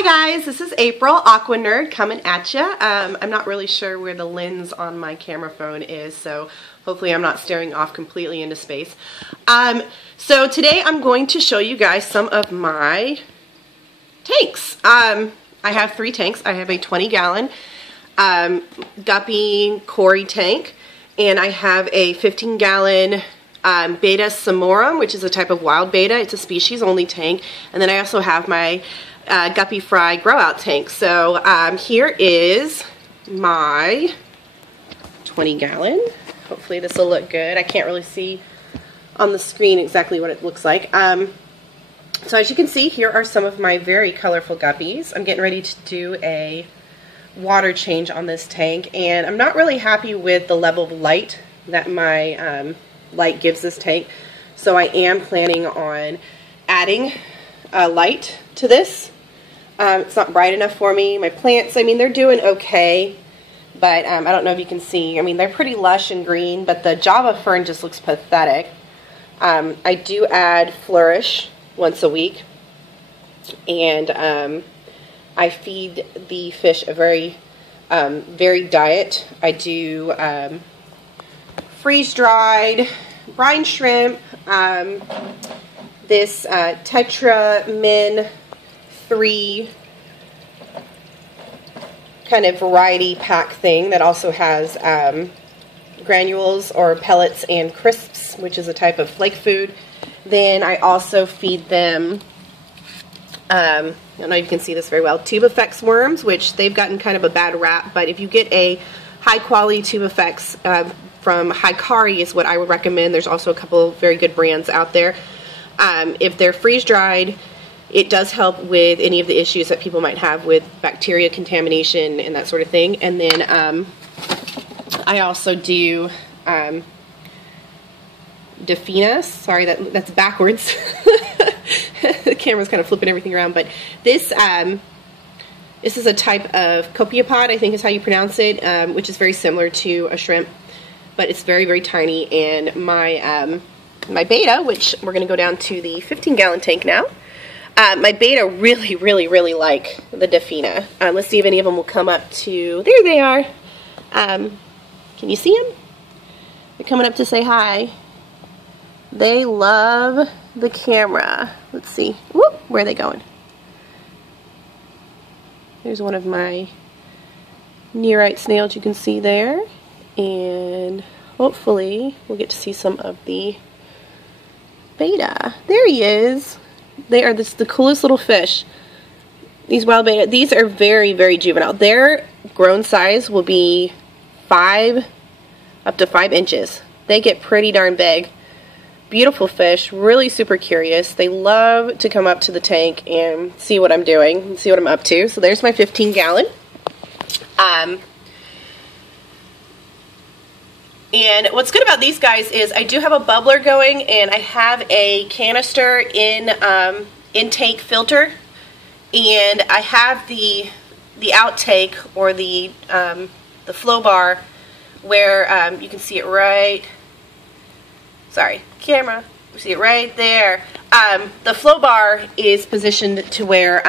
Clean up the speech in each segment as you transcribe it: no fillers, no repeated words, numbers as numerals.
Hi guys, this is April, Aqua Nerd, coming at ya. I'm not really sure where the lens on my camera phone is, so hopefully I'm not staring off completely into space. So today I'm going to show you guys some of my tanks. I have 3 tanks. I have a 20-gallon guppy cory tank, and I have a 15-gallon Betta simorum, which is a type of wild betta. It's a species-only tank. And then I also have my GUPPY FRY grow-out tank. So here is my 20-gallon. Hopefully this will look good. I can't really see on the screen exactly what it looks like. So as you can see, here are some of my very colorful guppies. I'm getting ready to do a water change on this tank, and I'm not really happy with the level of light that my light gives this tank. So I am planning on adding light to this. It's not bright enough for me. My plants, I mean, they're doing okay, but I don't know if you can see. I mean, they're pretty lush and green, but the Java Fern just looks pathetic. I do add flourish once a week, and I feed the fish a very varied diet. I do freeze-dried brine shrimp, this Tetra Min 3 kind of variety pack thing that also has granules or pellets and crisps, which is a type of flake food. Then I also feed them, I don't know if you can see this very well, tube effects worms, which they've gotten kind of a bad rap, but if you get a high quality tube effects from Hygrophila is what I would recommend. There's also a couple very good brands out there. If they're freeze-dried, it does help with any of the issues that people might have with bacteria contamination and that sort of thing. And then I also do Defina. Sorry, that's backwards. The camera's kind of flipping everything around. But this is a type of copiapod, I think is how you pronounce it, which is very similar to a shrimp, but it's very, very tiny. And my my Betta, which we're going to go down to the 15-gallon tank now. My Betta really, really, really like the Defina. Let's see if any of them will come up to, there they are. Can you see them? They're coming up to say hi. They love the camera. Let's see. Whoop, where are they going? There's one of my Nerite snails you can see there. And hopefully we'll get to see some of the Betta. There he is. They are the coolest little fish. These wild Betta, these are very, very juvenile. Their grown size will be up to 5 inches. They get pretty darn big. Beautiful fish, really super curious. They love to come up to the tank and see what I'm doing, and see what I'm up to. So there's my 15-gallon. And what's good about these guys is I do have a bubbler going, and I have a canister in intake filter, and I have the outtake or the flow bar where you can see it right. Sorry, camera. You see it right there. The flow bar is positioned to where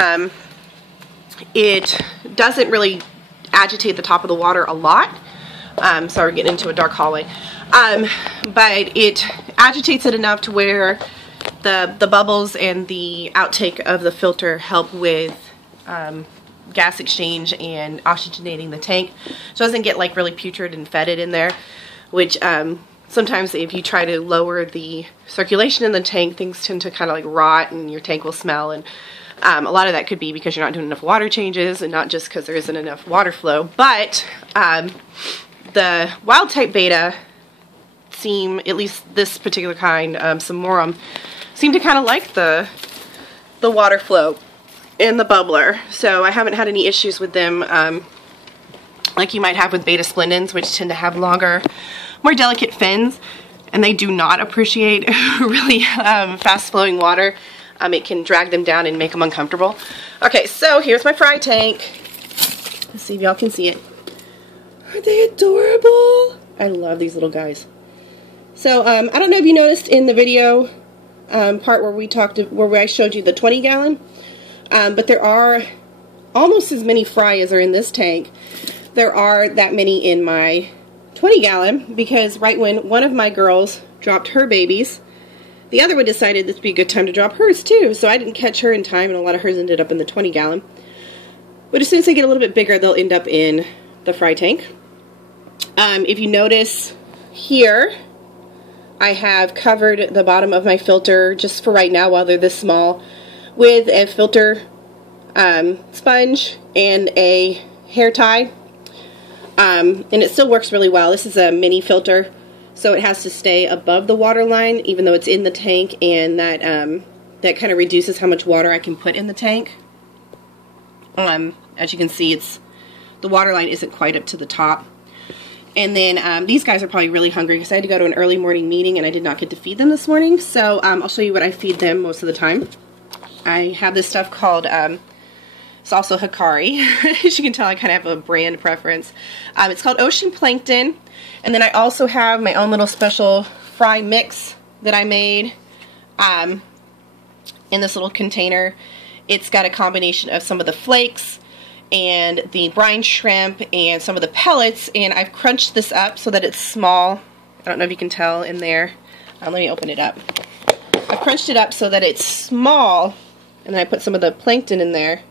it doesn't really agitate the top of the water a lot. Sorry, we're getting into a dark hallway. But it agitates it enough to where the bubbles and the outtake of the filter help with gas exchange and oxygenating the tank, so it doesn't get like really putrid and fetid in there, which sometimes if you try to lower the circulation in the tank, things tend to kind of like rot and your tank will smell, and a lot of that could be because you're not doing enough water changes and not just because there isn't enough water flow. But the wild type Betta seem, at least this particular kind, simorum, seem to kind of like the water flow and the bubbler. So I haven't had any issues with them like you might have with Betta splendens, which tend to have longer, more delicate fins, and they do not appreciate really fast flowing water. It can drag them down and make them uncomfortable. Okay, so here's my fry tank. Let's see if y'all can see it. Aren't they adorable? I love these little guys. So I don't know if you noticed in the video part where I showed you the 20-gallon, but there are almost as many fry as are in this tank. There are that many in my 20-gallon, because right when one of my girls dropped her babies, the other one decided this would be a good time to drop hers too, so I didn't catch her in time, and a lot of hers ended up in the 20-gallon. But as soon as they get a little bit bigger, they'll end up in the fry tank. If you notice here, I have covered the bottom of my filter, just for right now while they're this small, with a filter sponge and a hair tie. And it still works really well. This is a mini filter, so it has to stay above the water line even though it's in the tank, and that that kind of reduces how much water I can put in the tank. As you can see, the water line isn't quite up to the top. And then these guys are probably really hungry because I had to go to an early morning meeting and I did not get to feed them this morning. So I'll show you what I feed them most of the time. I have this stuff called, it's also Hikari. As you can tell, I kind of have a brand preference. It's called Ocean Plankton. And then I also have my own little special fry mix that I made in this little container. It's got a combination of some of the flakes and the brine shrimp and some of the pellets, and I've crunched this up so that it's small. I don't know if you can tell in there. Let me open it up. I've crunched it up so that it's small, and then I put some of the plankton in there.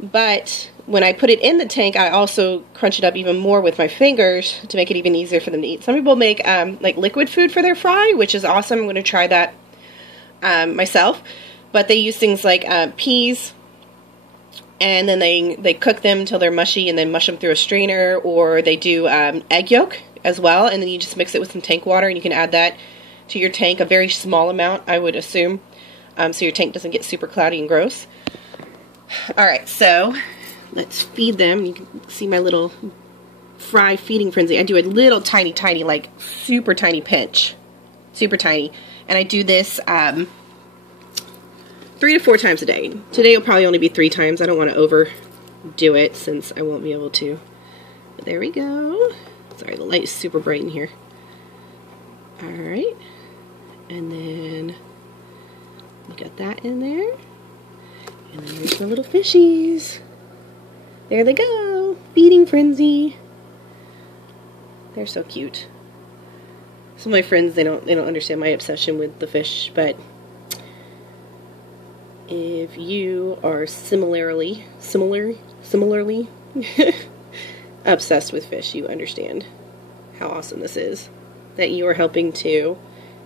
But when I put it in the tank, I also crunch it up even more with my fingers to make it even easier for them to eat. Some people make like liquid food for their fry, which is awesome. I'm going to try that myself. But they use things like peas, and then they cook them until they're mushy and then mush them through a strainer, or they do egg yolk as well, and then you just mix it with some tank water and you can add that to your tank, a very small amount I would assume, so your tank doesn't get super cloudy and gross. Alright, so let's feed them. You can see my little fry feeding frenzy. I do a little tiny, like super tiny pinch. Super tiny. And I do this 3 to 4 times a day. Today will probably only be 3 times. I don't want to overdo it since I won't be able to. But there we go. Sorry, the light is super bright in here. Alright. And then we got that in there. And then there's my little fishies. There they go. Feeding frenzy. They're so cute. Some of my friends, they don't understand my obsession with the fish, but if you are similarly obsessed with fish, you understand how awesome this is. That you are helping to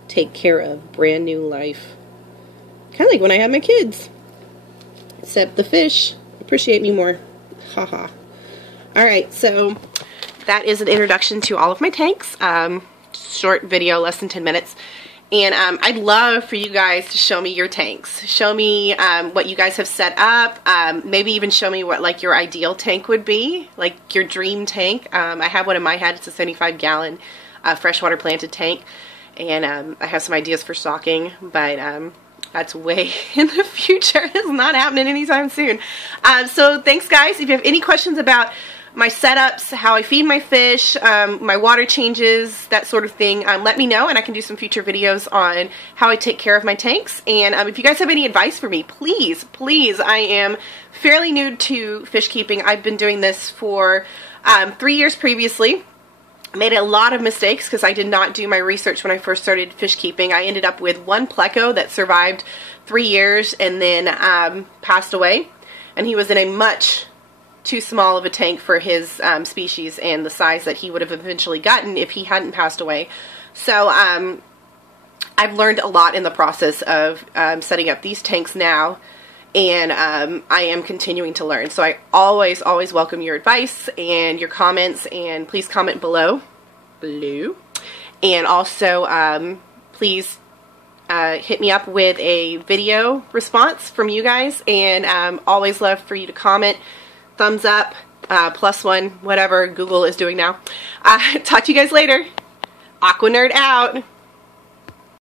take care of brand new life. Kind of like when I had my kids. Except the fish appreciate me more. Haha. Alright, so that is an introduction to all of my tanks. Short video, less than 10 minutes. And I'd love for you guys to show me your tanks. Show me what you guys have set up. Maybe even show me what like your ideal tank would be, like your dream tank. I have one in my head. It's a 75-gallon freshwater planted tank, and I have some ideas for stocking, but that's way in the future. It's not happening anytime soon. So thanks, guys. If you have any questions about my setups, how I feed my fish, my water changes, that sort of thing, let me know, and I can do some future videos on how I take care of my tanks. And if you guys have any advice for me, please, I am fairly new to fish keeping. I've been doing this for 3 years previously. Made a lot of mistakes because I did not do my research when I first started fish keeping. I ended up with one pleco that survived 3 years and then passed away, and he was in a much too small of a tank for his species and the size that he would have eventually gotten if he hadn't passed away. So I've learned a lot in the process of setting up these tanks now, and I am continuing to learn. So I always welcome your advice and your comments, and please comment below. And also please hit me up with a video response from you guys, and always love for you to comment. Thumbs up, +1, whatever Google is doing now. Talk to you guys later. Aqua Nerd out.